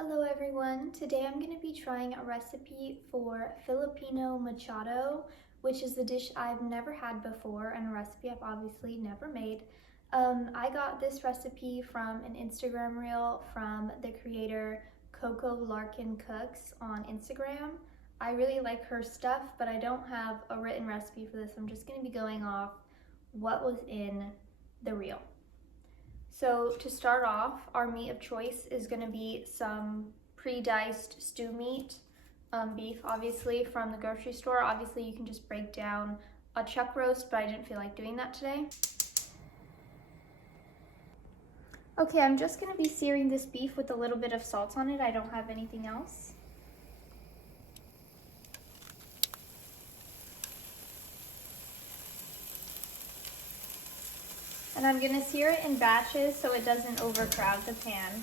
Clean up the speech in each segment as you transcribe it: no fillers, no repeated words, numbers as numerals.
Hello everyone, today I'm going to be trying a recipe for Filipino Mechado, which is a dish I've never had before and a recipe I've obviously never made. I got this recipe from an Instagram reel from the creator Coco Larkin Cooks on Instagram. I really like her stuff, but I don't have a written recipe for this. I'm just going to be going off what was in the reel. So to start off, our meat of choice is going to be some pre-diced stew meat, beef obviously from the grocery store. Obviously you can just break down a chuck roast, but I didn't feel like doing that today. Okay, I'm just going to be searing this beef with a little bit of salt on it. I don't have anything else. And I'm going to sear it in batches so it doesn't overcrowd the pan.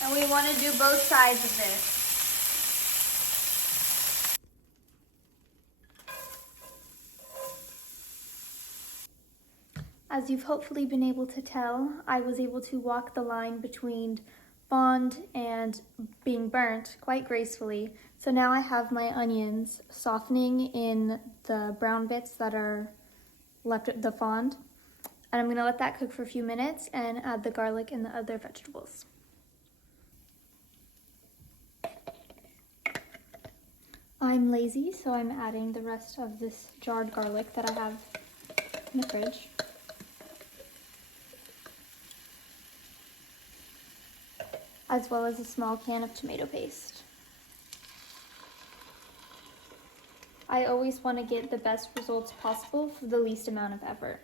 And we want to do both sides of this. As you've hopefully been able to tell, I was able to walk the line between bond and being burnt quite gracefully. So now I have my onions softening in the brown bits that are left at the fond. And I'm going to let that cook for a few minutes and add the garlic and the other vegetables. I'm lazy, so I'm adding the rest of this jarred garlic that I have in the fridge. As well as a small can of tomato paste. I always want to get the best results possible for the least amount of effort.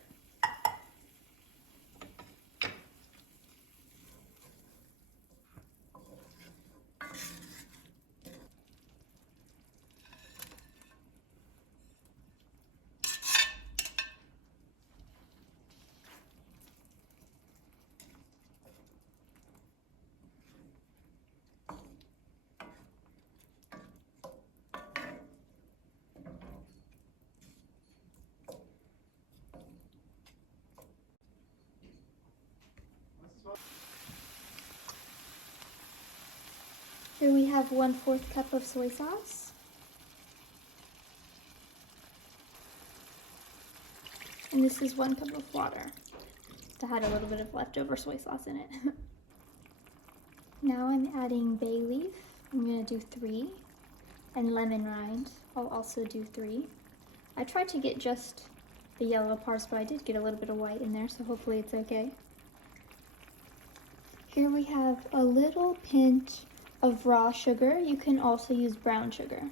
Here we have 1/4 cup of soy sauce. And this is 1 cup of water that had a little bit of leftover soy sauce in it. Now I'm adding bay leaf. I'm going to do 3. And lemon rind. I'll also do 3. I tried to get just the yellow parts, but I did get a little bit of white in there, so hopefully it's okay. Here we have a little pinch of raw sugar. You can also use brown sugar.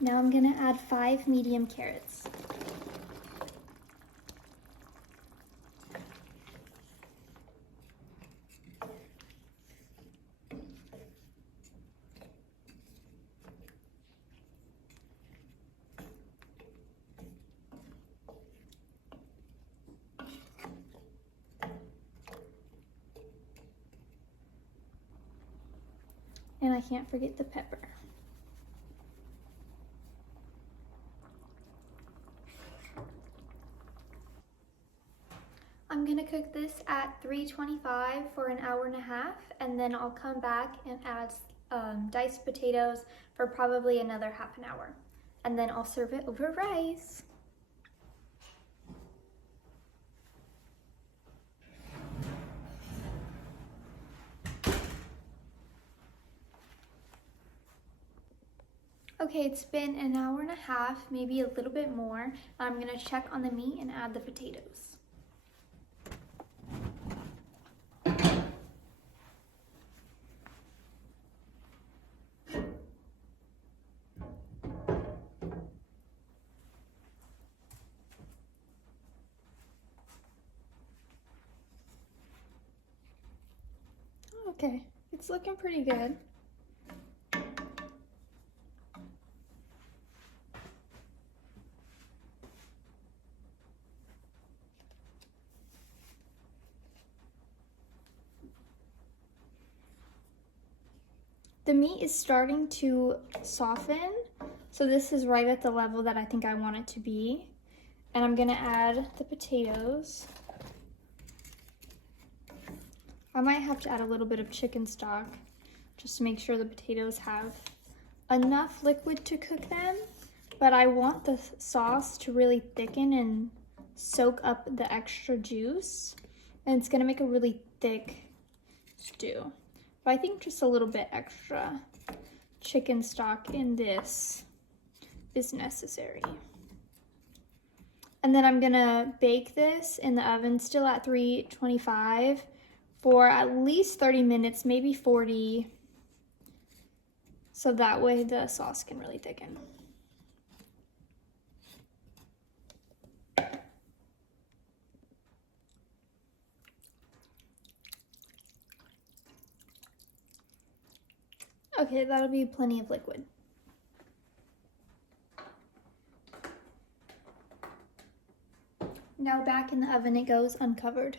Now I'm going to add 5 medium carrots. And I can't forget the pepper. I'm gonna cook this at 325 for an hour and a half, and then I'll come back and add diced potatoes for probably another half an hour. And then I'll serve it over rice. Okay, it's been an hour and a half, maybe a little bit more. I'm gonna check on the meat and add the potatoes. Okay, it's looking pretty good. The meat is starting to soften, so this is right at the level that I think I want it to be. And I'm gonna add the potatoes. I might have to add a little bit of chicken stock just to make sure the potatoes have enough liquid to cook them, but I want the sauce to really thicken and soak up the extra juice, and it's gonna make a really thick stew. But I think just a little bit extra chicken stock in this is necessary. And then I'm gonna bake this in the oven still at 325 for at least 30 minutes, maybe 40, so that way the sauce can really thicken. Okay, that'll be plenty of liquid. Now back in the oven it goes uncovered.